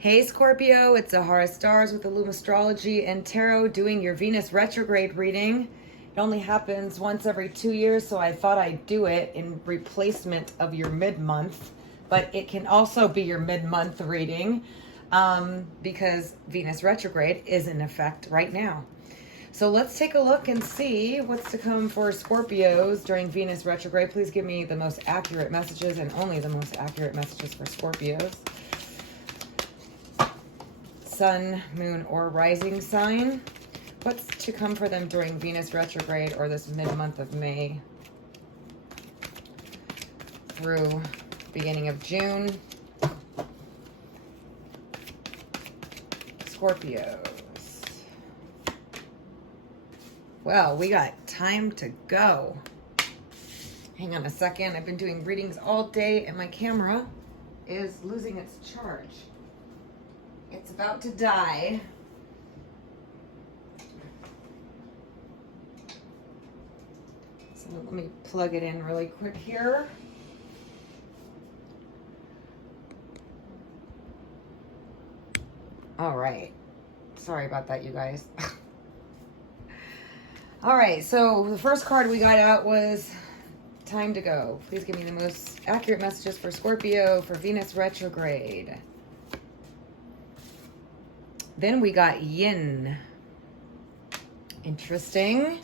Hey Scorpio, it's Zahara Stars with Illum Astrology and Tarot doing your Venus retrograde reading. It only happens once every 2 years, so I thought I'd do it in replacement of your mid-month. But it can also be your mid-month reading because Venus retrograde is in effect right now. So let's take a look and see what's to come for Scorpios during Venus retrograde. Please give me the most accurate messages and only the most accurate messages for Scorpios. Sun, moon, or rising sign. What's to come for them during Venus retrograde or this mid-month of May through beginning of June? Scorpios. Well, we got time to go. Hang on a second. I've been doing readings all day and my camera is losing its charge. It's about to die. So let me plug it in really quick here. All right. Sorry about that, you guys. All right, so the first card we got out was time to go. Please give me the most accurate messages for Scorpio for Venus retrograde. Then we got yin. Interesting.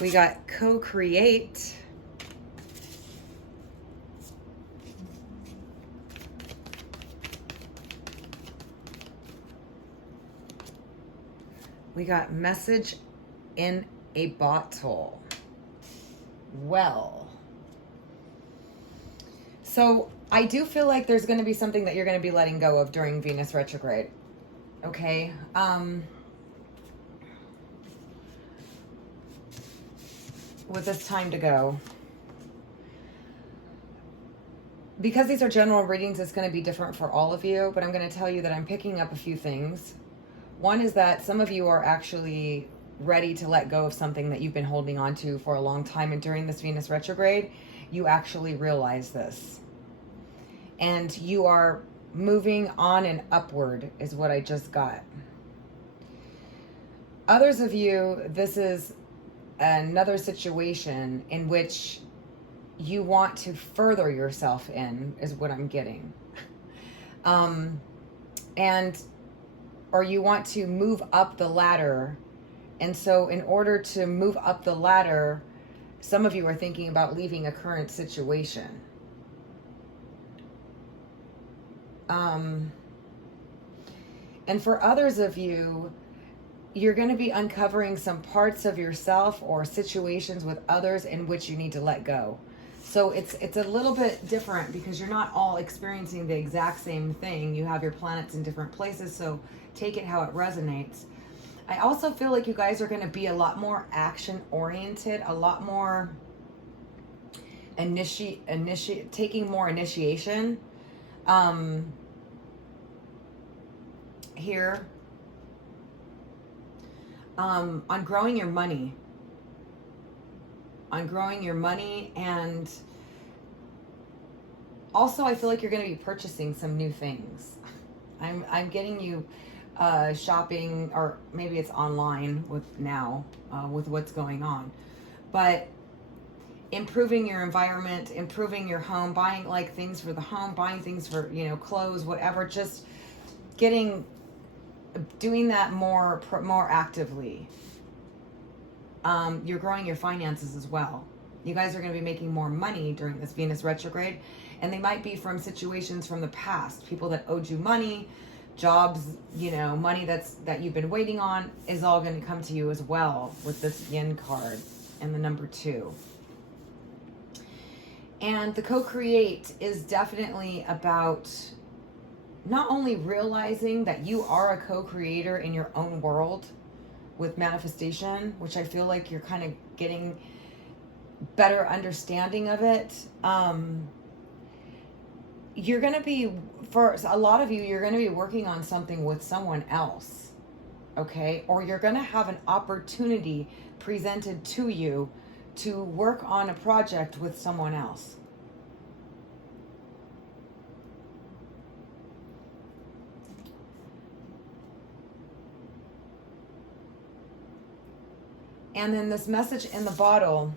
We got co-create. We got message in a bottle. Well, so I do feel like there's going to be something that you're going to be letting go of during Venus retrograde. Okay. With this time to go. Because these are general readings, it's going to be different for all of you, but I'm going to tell you that I'm picking up a few things. One is that some of you are actually ready to let go of something that you've been holding on to for a long time. And during this Venus retrograde, you actually realize this. And you are moving on and upward is what I just got. Others of you, this is another situation in which you want to further yourself in is what I'm getting. Or you want to move up the ladder. And so in order to move up the ladder, some of you are thinking about leaving a current situation. And for others of you, you're going to be uncovering some parts of yourself or situations with others in which you need to let go. So it's a little bit different because you're not all experiencing the exact same thing. You have your planets in different places, so take it how it resonates. I also feel like you guys are going to be a lot more action oriented, a lot more taking more initiation here on growing your money. And also I feel like you're going to be purchasing some new things. I'm getting you shopping, or maybe it's online with what's going on, but improving your environment, improving your home, buying like things for the home, buying things for, clothes, whatever, just doing that more actively. You're growing your finances as well. You guys are going to be making more money during this Venus retrograde, and they might be from situations from the past. People that owed you money, jobs, money that you've been waiting on is all going to come to you as well with this yin card and the number 2. And the co-create is definitely about not only realizing that you are a co-creator in your own world with manifestation, which I feel like you're kind of getting better understanding of it. You're going to be, for a lot of you, you're going to be working on something with someone else. okay? Or you're going to have an opportunity presented to you to work on a project with someone else. And then this message in the bottle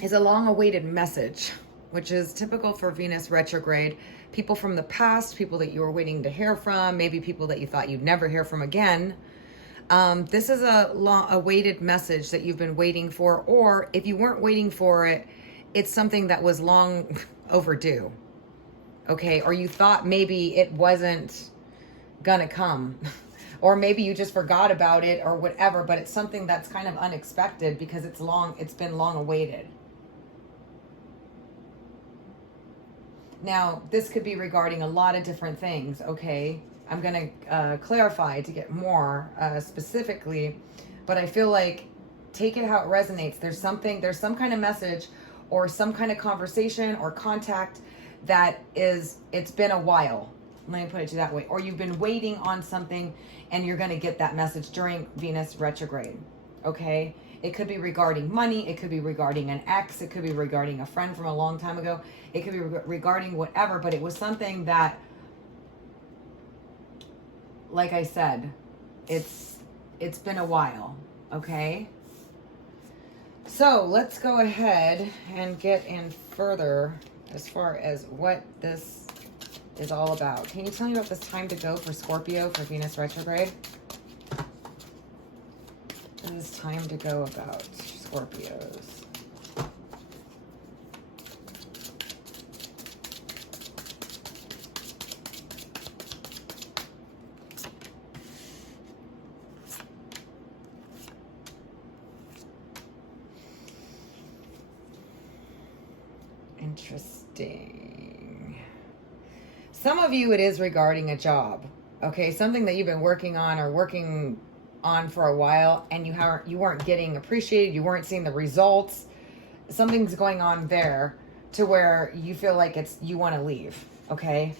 is a long-awaited message, which is typical for Venus retrograde. People from the past, people that you were waiting to hear from, maybe people that you thought you'd never hear from again. This is a long-awaited message that you've been waiting for, or if you weren't waiting for it, it's something that was long overdue, okay? Or you thought maybe it wasn't gonna come. Or maybe you just forgot about it or whatever, but it's something that's kind of unexpected because it's been long awaited. Now, this could be regarding a lot of different things, okay? I'm going to clarify to get more specifically, but I feel like take it how it resonates. There's some kind of message or some kind of conversation or contact that it's been a while. Let me put it to that way. Or you've been waiting on something and you're going to get that message during Venus retrograde. Okay? It could be regarding money. It could be regarding an ex. It could be regarding a friend from a long time ago. It could be regarding whatever, but it was something that, like I said, it's been a while. Okay? So let's go ahead and get in further as far as what this is all about. Can you tell me about this time to go for Scorpio for Venus retrograde? What is time to go about Scorpios? Interesting. Some of you, it is regarding a job, okay? Something that you've been working on or working on for a while and you weren't getting appreciated, you weren't seeing the results. Something's going on there to where you feel like you want to leave, okay?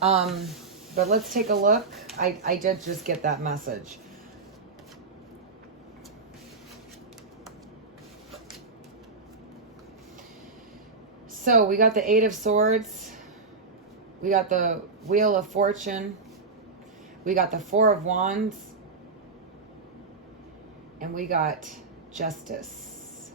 But let's take a look. I did just get that message. So we got the Eight of Swords. We got the Wheel of Fortune. We got the Four of Wands. And we got Justice.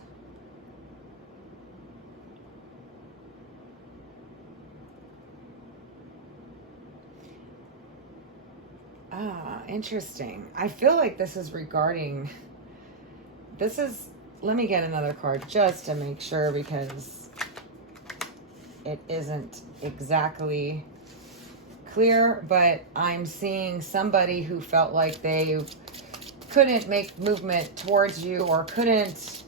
Interesting. I feel like this is regarding... Let me get another card just to make sure because it isn't exactly clear, but I'm seeing somebody who felt like they couldn't make movement towards you or couldn't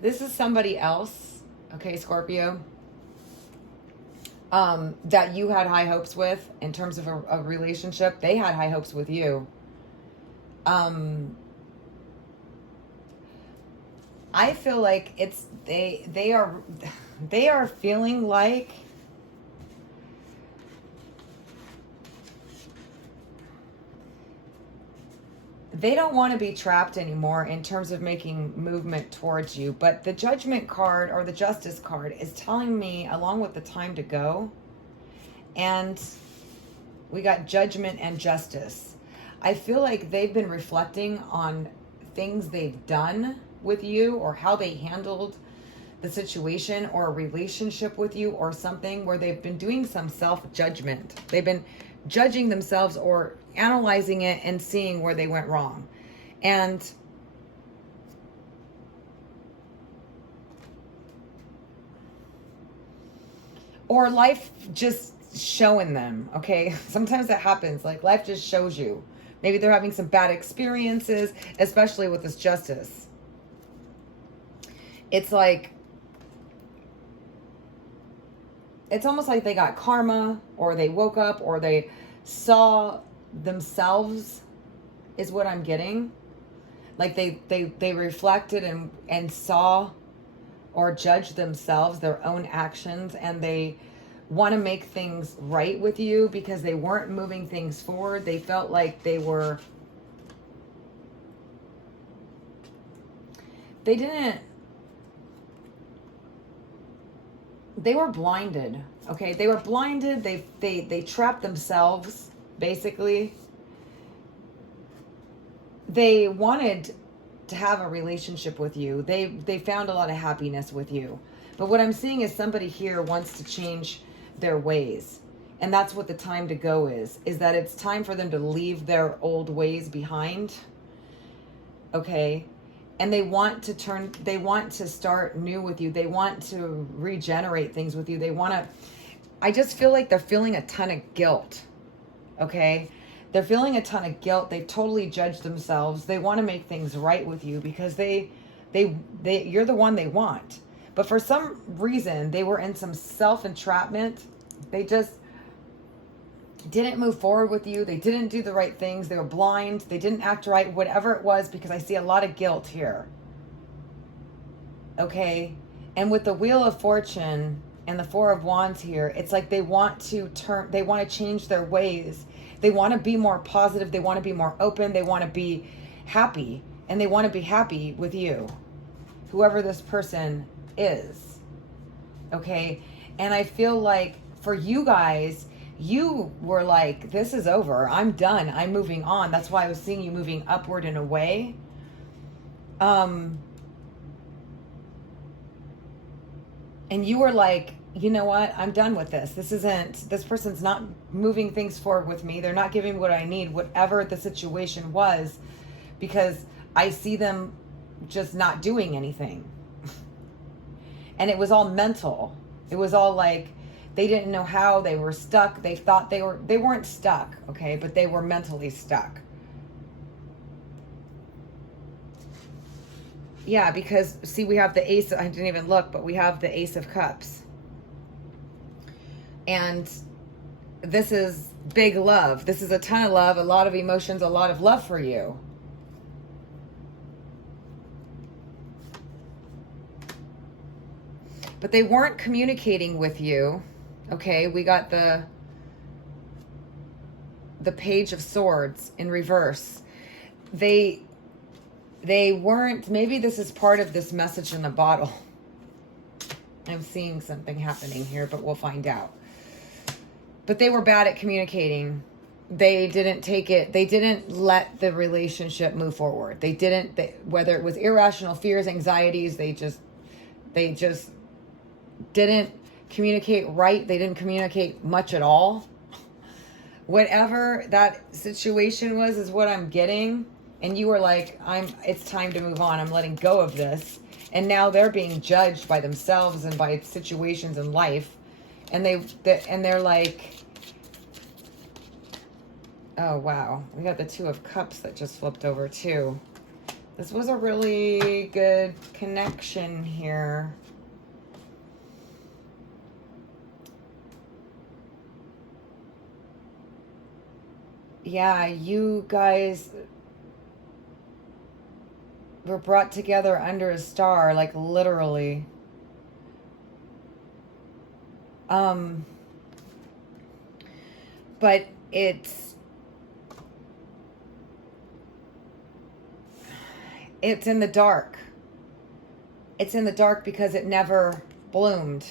This is somebody else, okay, Scorpio, that you had high hopes with in terms of a relationship. They had high hopes with you. I feel like they are feeling like they don't want to be trapped anymore in terms of making movement towards you. But the Judgment card or the Justice card is telling me, along with the time to go, and we got Judgment and Justice. I feel like they've been reflecting on things they've done with you or how they handled the situation or a relationship with you or something where they've been doing some self-judgment. They've been judging themselves or analyzing it and seeing where they went wrong. And or life just showing them, okay? Sometimes that happens. Like life just shows you. Maybe they're having some bad experiences, especially with this Justice. It's like, it's almost like they got karma, or they woke up, or they saw themselves, is what I'm getting. Like they reflected and saw or judge themselves, their own actions, and they want to make things right with you because they weren't moving things forward. They felt like they were blinded. Okay, they were blinded. They trapped themselves, basically. They wanted to have a relationship with you. They found a lot of happiness with you. But what I'm seeing is somebody here wants to change their ways. And that's what the time to go is that it's time for them to leave their old ways behind. Okay? And they want to start new with you. They want to regenerate things with you. I just feel like they're feeling a ton of guilt. Okay? They're feeling a ton of guilt. They totally judge themselves. They want to make things right with you because you're the one they want. But for some reason, they were in some self-entrapment. They just didn't move forward with you. They didn't do the right things. They were blind. They didn't act right, whatever it was, because I see a lot of guilt here. Okay? And with the Wheel of Fortune and the Four of Wands here, it's like they want to change their ways. They want to be more positive. They want to be more open. They want to be happy. And they want to be happy with you, whoever this person is. Okay? And I feel like for you guys, you were like, this is over. I'm done. I'm moving on. That's why I was seeing you moving upward and away. And you were like, you know what? I'm done with this. This person's not moving things forward with me. They're not giving me what I need, whatever the situation was, because I see them just not doing anything. And it was all mental. It was all like, they didn't know how, they were stuck. They thought they weren't stuck, okay? But they were mentally stuck. Yeah, because see, we have the Ace, I didn't even look, but we have the Ace of Cups. And this is big love. This is a ton of love, a lot of emotions, a lot of love for you. But they weren't communicating with you. Okay, we got the Page of Swords in reverse. They weren't, maybe this is part of this message in the bottle. I'm seeing something happening here, but we'll find out. But they were bad at communicating. They didn't let the relationship move forward. Whether it was irrational fears, anxieties, they just didn't communicate right. They didn't communicate much at all. Whatever that situation was is what I'm getting. And you were like, it's time to move on. I'm letting go of this. And now they're being judged by themselves and by situations in life. And they're like, oh wow, we got the Two of Cups that just flipped over too. This was a really good connection here. Yeah, you guys were brought together under a star, like literally. But it's in the dark. It's in the dark because it never bloomed.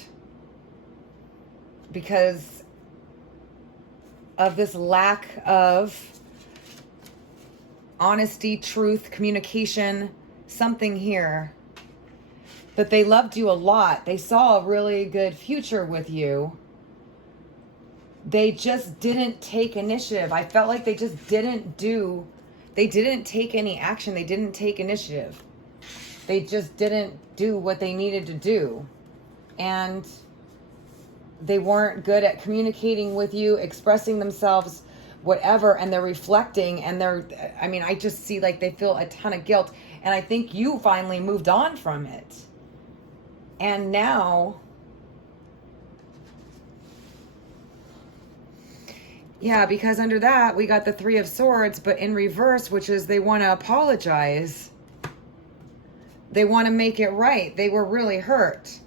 Because of this lack of honesty, truth, communication, something here. But they loved you a lot. They saw a really good future with you. They just didn't take initiative. I felt like they just didn't take any action. They didn't take initiative. They just didn't do what they needed to do. And they weren't good at communicating with you, expressing themselves, whatever, and they're reflecting, and I just see like they feel a ton of guilt, and I think you finally moved on from it. And now, yeah, because under that, we got the Three of Swords, but in reverse, which is they want to apologize. They want to make it right. They were really hurt.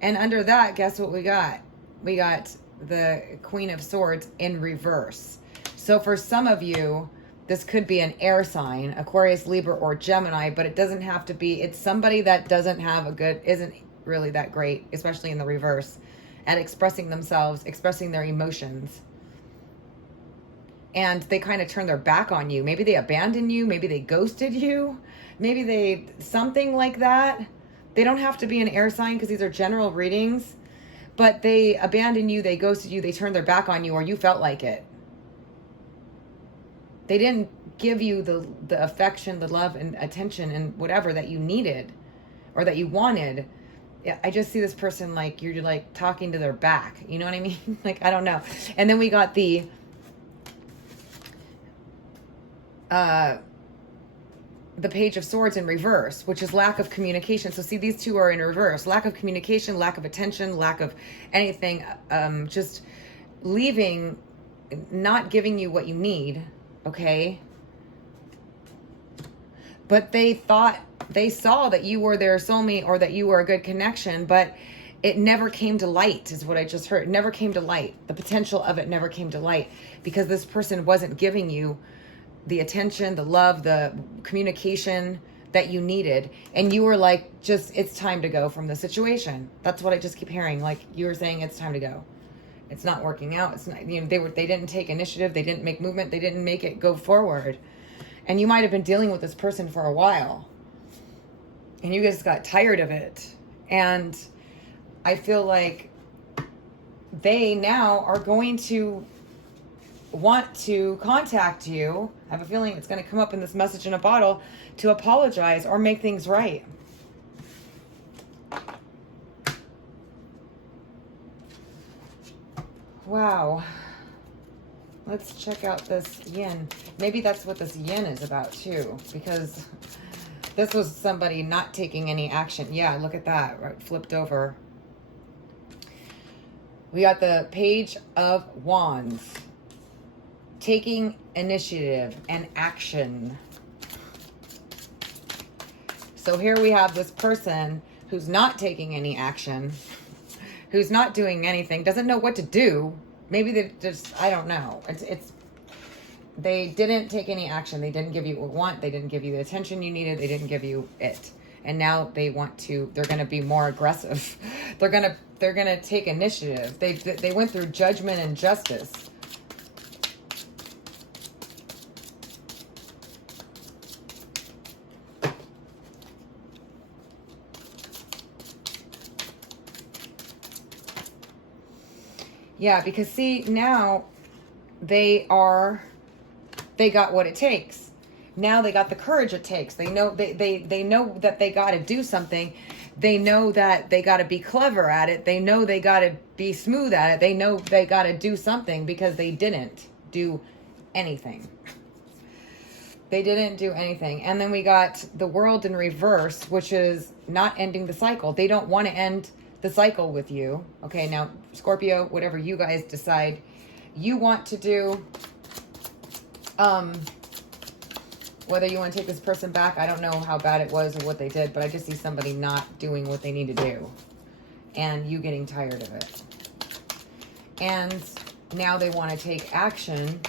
And under that, guess what we got? We got the Queen of Swords in reverse. So for some of you, this could be an air sign, Aquarius, Libra, or Gemini, but it doesn't have to be. It's somebody that doesn't have a good, isn't really that great, especially in the reverse, at expressing themselves, expressing their emotions. And they kind of turn their back on you. Maybe they abandoned you. Maybe they ghosted you. Maybe they, something like that. They don't have to be an air sign because these are general readings. But they abandoned you, they ghosted you, they turned their back on you, or you felt like it. They didn't give you the affection, the love, and attention, and whatever that you needed or that you wanted. I just see this person like you're like talking to their back. You know what I mean? Like, I don't know. And then we got the Page of Swords in reverse, which is lack of communication. So see, these two are in reverse. Lack of communication, lack of attention, lack of anything. Just leaving, not giving you what you need, okay? But they thought, they saw that you were their soulmate or that you were a good connection, but it never came to light, is what I just heard. It never came to light. The potential of it never came to light because this person wasn't giving you the attention, the love, the communication that you needed. And you were like, just, it's time to go from the situation. That's what I just keep hearing. Like you were saying, it's time to go. It's not working out. It's not, you know, they didn't take initiative. They didn't make movement. They didn't make it go forward. And you might have been dealing with this person for a while. And you just got tired of it. And I feel like they now are going to want to contact you. I have a feeling it's going to come up in this message in a bottle to apologize or make things right. Wow. Let's check out this yin. Maybe that's what this yin is about too, because this was somebody not taking any action. Yeah, look at that, right, flipped over. We got the Page of Wands. Taking initiative and action. So here we have this person who's not taking any action, who's not doing anything, doesn't know what to do. Maybe they just, I don't know. They didn't take any action. They didn't give you what you want. They didn't give you the attention you needed. They didn't give you it. And now they want to, they're going to be more aggressive. They're going to take initiative. They went through judgment and justice. Yeah, because see, now they got what it takes. Now they got the courage it takes. They know they know that they got to do something. They know that they got to be clever at it. They know they got to be smooth at it. They know they got to do something because they didn't do anything. They didn't do anything. And then we got the World in reverse, which is not ending the cycle. They don't want to end the cycle with you. Okay, now Scorpio, whatever you guys decide you want to do, whether you want to take this person back, I don't know how bad it was or what they did, but I just see somebody not doing what they need to do and you getting tired of it. And now they want to take action.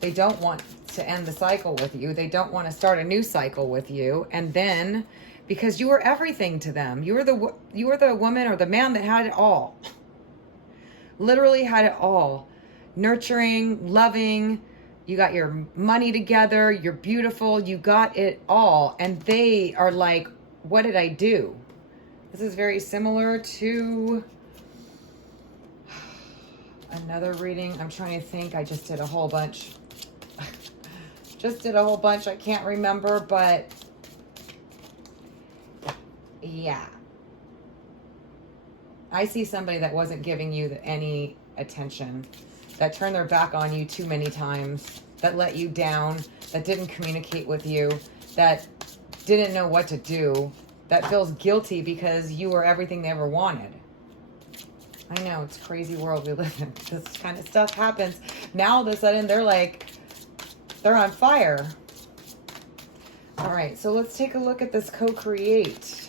They don't want to end the cycle with you. They don't want to start a new cycle with you. And then, because you were everything to them. You were the woman or the man that had it all. Literally had it all. Nurturing, loving, you got your money together, you're beautiful, you got it all. And they are like, what did I do? This is very similar to another reading. I'm trying to think. I just did a whole bunch. I can't remember, but yeah. I see somebody that wasn't giving you any attention, that turned their back on you too many times, that let you down, that didn't communicate with you, that didn't know what to do, that feels guilty because you were everything they ever wanted. I know, it's a crazy world we live in. This kind of stuff happens. Now all of a sudden they're like, they're on fire. All right, so let's take a look at this co-create.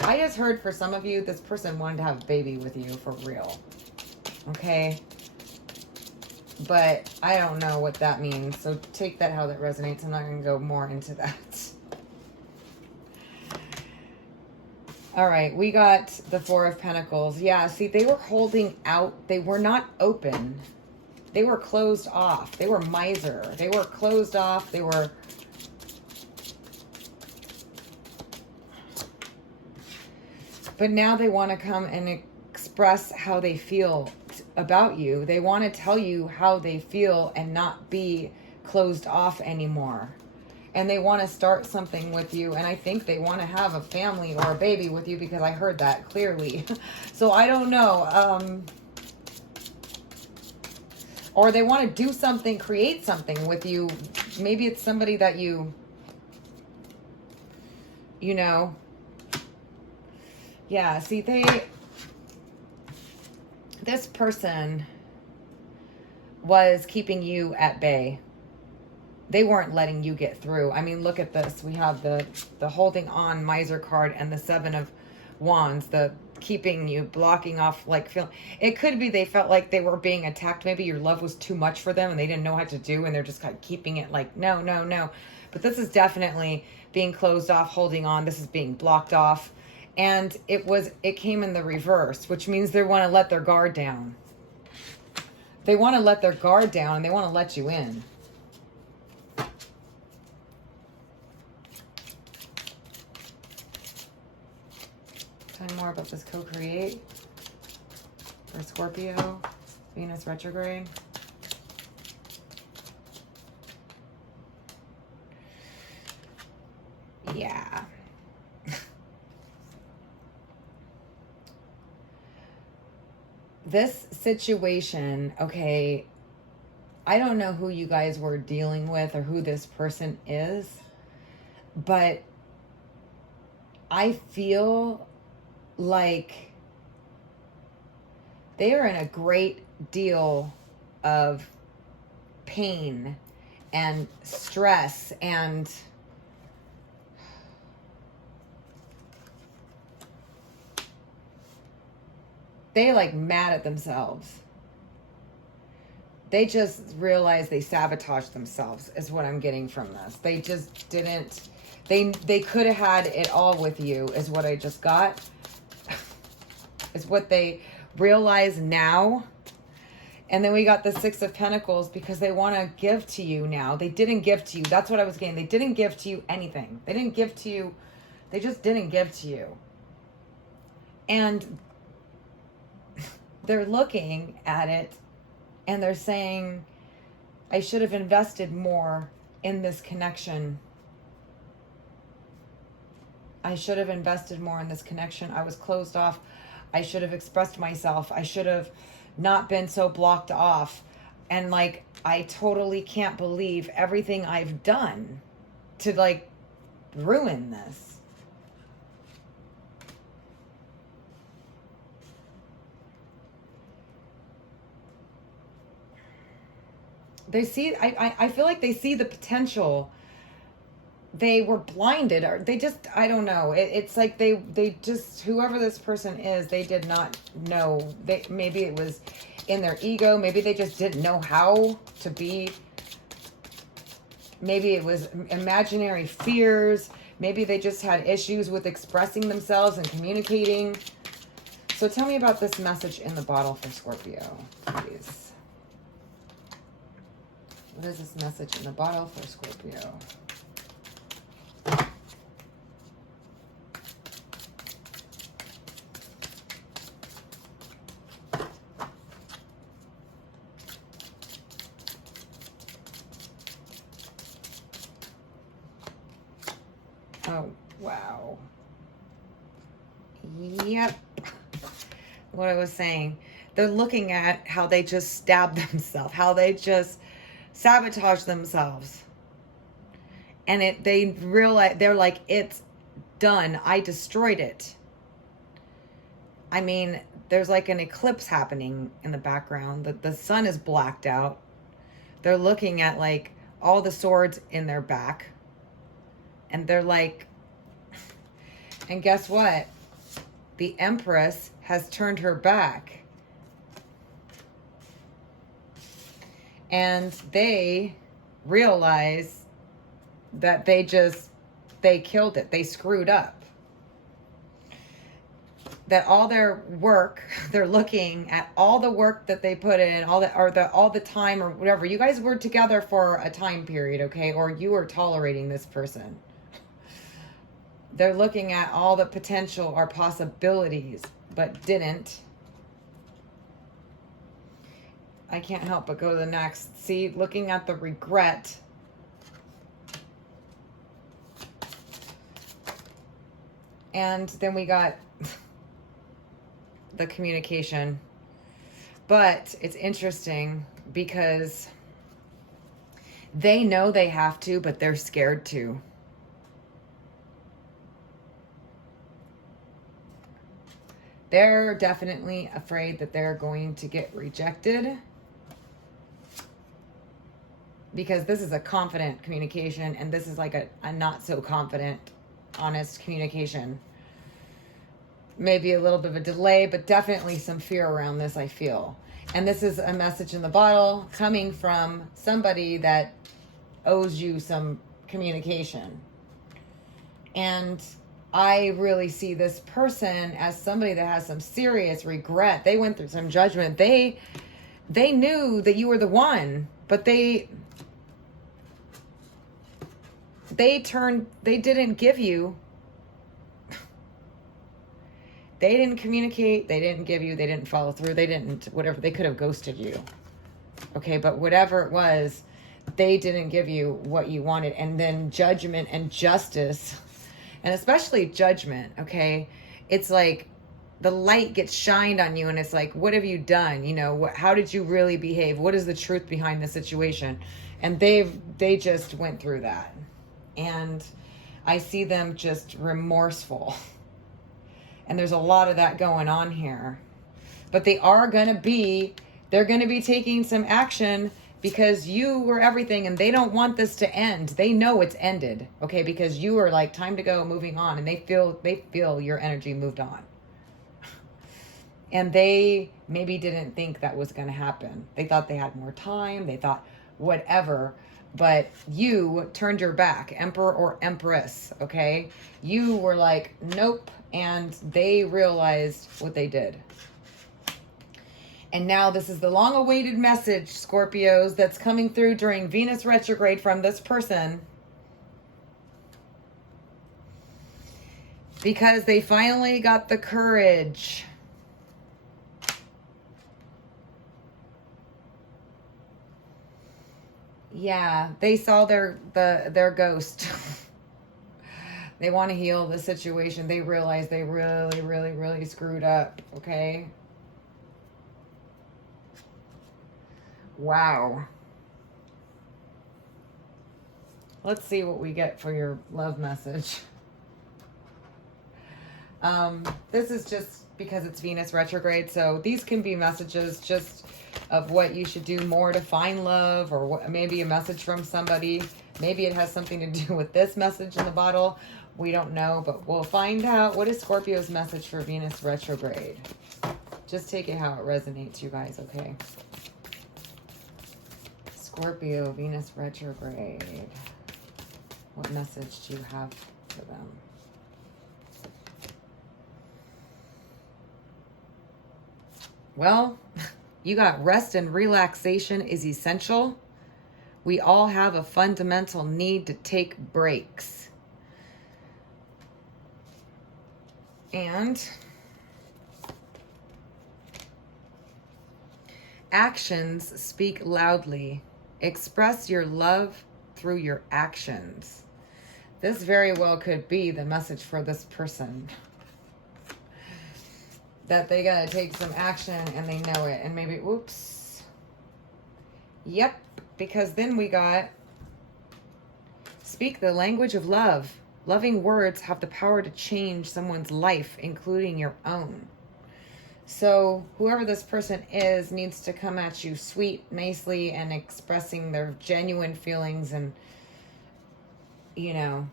I just heard for some of you, this person wanted to have a baby with you for real. Okay? But I don't know what that means. So take that how that resonates. I'm not going to go more into that. All right, we got the Four of Pentacles. Yeah, see, they were holding out. They were not open. They were closed off. They were miser. They were closed off. They were... But now they want to come and express how they feel about you. They want to tell you how they feel and not be closed off anymore. And they want to start something with you. And I think they want to have a family or a baby with you, because I heard that clearly. So I don't know. Or they want to do something, create something with you. Maybe it's somebody that you know. Yeah, see, this person was keeping you at bay. They weren't letting you get through. I mean, look at this. We have the holding on miser card and the Seven of Wands, the keeping you, blocking off, like, it could be they felt like they were being attacked. Maybe your love was too much for them and they didn't know what to do, and they're just kind of keeping it like, no, no, no. But this is definitely being closed off, holding on. This is being blocked off. And it came in the reverse, which means they want to let their guard down. They want to let their guard down and they want to let you in. Tell me more about this co-create for Scorpio, Venus retrograde. Yeah. This situation, okay, I don't know who you guys were dealing with or who this person is, but I feel like they are in a great deal of pain and stress, and they like mad at themselves. They just realized they sabotaged themselves is what I'm getting from this. They just didn't, they could have had it all with you is what I just got. Is what they realize now. And then we got the Six of Pentacles because they want to give to you now. They didn't give to you. That's what I was getting. They didn't give to you anything. They didn't give to you. They just didn't give to you. And they're looking at it and they're saying, I should have invested more in this connection. I should have invested more in this connection. I was closed off. I should have expressed myself. I should have not been so blocked off. And like, I totally can't believe everything I've done to like ruin this. They see, I feel like they see the potential. They were blinded, or they just, I don't know. It's like they just, whoever this person is, they did not know. Maybe it was in their ego. Maybe they just didn't know how to be. Maybe it was imaginary fears. Maybe they just had issues with expressing themselves and communicating. So tell me about this message in the bottle for Scorpio, please. What is this message in the bottle for Scorpio? Oh, wow. Yep. What I was saying. They're looking at how they just stabbed themselves, how they just sabotage themselves, and they realize, they're like, it's done. I destroyed it. I mean, there's like an eclipse happening in the background. The sun is blacked out. they're looking at like all the swords in their back. And they're like, and guess what? The Empress has turned her back. And they realize that they killed it. They screwed up. That all their work, they're looking at all the work that they put in, all the time or whatever. You guys were together for a time period, okay? Or you were tolerating this person. They're looking at all the potential or possibilities, but didn't. I can't help but go to the next. See, looking at the regret. And then we got the communication. But it's interesting because they know they have to, but they're scared to. They're definitely afraid that they're going to get rejected. Because this is a confident communication, and this is like a not so confident, honest communication. Maybe a little bit of a delay, but definitely some fear around this, I feel. And this is a message in the bottle coming from somebody that owes you some communication. And I really see this person as somebody that has some serious regret. They went through some judgment. They knew that you were the one, but they didn't give you. They didn't communicate, they didn't give you, they didn't follow through, they didn't, whatever, they could have ghosted you. Okay, but whatever it was, they didn't give you what you wanted. And then judgment and justice, and especially judgment, okay? It's like the light gets shined on you and it's like, what have you done? You know, how did you really behave? What is the truth behind the situation? And they just went through that. And I see them just remorseful. And there's a lot of that going on here. But they're going to be taking some action because you were everything and they don't want this to end. They know it's ended, okay? Because you are like, time to go, moving on. And they feel your energy moved on. And they maybe didn't think that was going to happen. They thought they had more time. They thought whatever. But you turned your back, Emperor or Empress, okay? You were like, nope. And they realized what they did. And now this is the long-awaited message, Scorpios, that's coming through during Venus retrograde from this person. Because they finally got the courage. Yeah, they saw their ghost. They want to heal the situation. They realize they really, really, really screwed up, okay? Wow. Let's see what we get for your love message. This is just because it's Venus retrograde, so these can be messages just of what you should do more to find love, or what, maybe a message from somebody. Maybe it has something to do with this message in the bottle. We don't know, but we'll find out. What is Scorpio's message for Venus retrograde? Just take it how it resonates, you guys, okay? Scorpio, Venus retrograde. What message do you have for them? Well, you got rest and relaxation is essential. We all have a fundamental need to take breaks. And actions speak loudly. Express your love through your actions. This very well could be the message for this person. That they gotta take some action and they know it. And maybe, oops. Yep, because then we got speak the language of love. Loving words have the power to change someone's life, including your own. So whoever this person is needs to come at you sweet, nicely, and expressing their genuine feelings and, you know,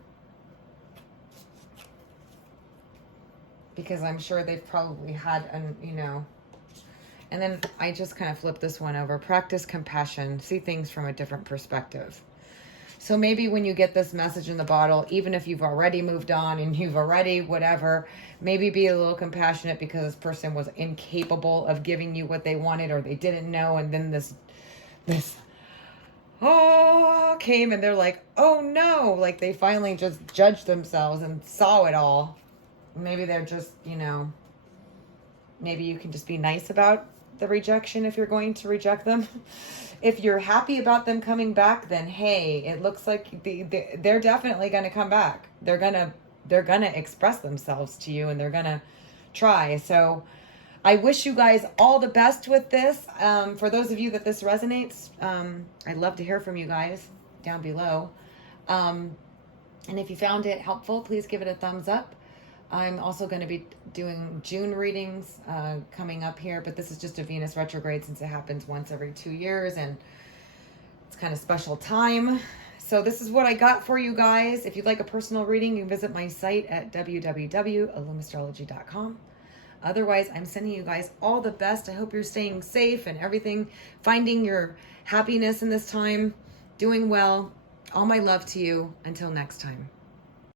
because I'm sure they've probably had, you know, and then I just kind of flip this one over. Practice compassion. See things from a different perspective. So maybe when you get this message in the bottle, even if you've already moved on and you've already whatever, maybe be a little compassionate because this person was incapable of giving you what they wanted, or they didn't know, and then this came and they're like, oh no, like they finally just judged themselves and saw it all. Maybe they're just, you know, maybe you can just be nice about the rejection if you're going to reject them. If you're happy about them coming back, then hey, it looks like they're definitely going to come back. They're gonna express themselves to you, and they're gonna try. So I wish you guys all the best with this. For those of you that this resonates, I'd love to hear from you guys down below. And if you found it helpful, please give it a thumbs up. I'm also going to be doing June readings coming up here, but this is just a Venus retrograde since it happens once every 2 years, and it's kind of special time. So this is what I got for you guys. If you'd like a personal reading, you can visit my site at www.illumastrology.com. Otherwise, I'm sending you guys all the best. I hope you're staying safe and everything, finding your happiness in this time, doing well. All my love to you. Until next time.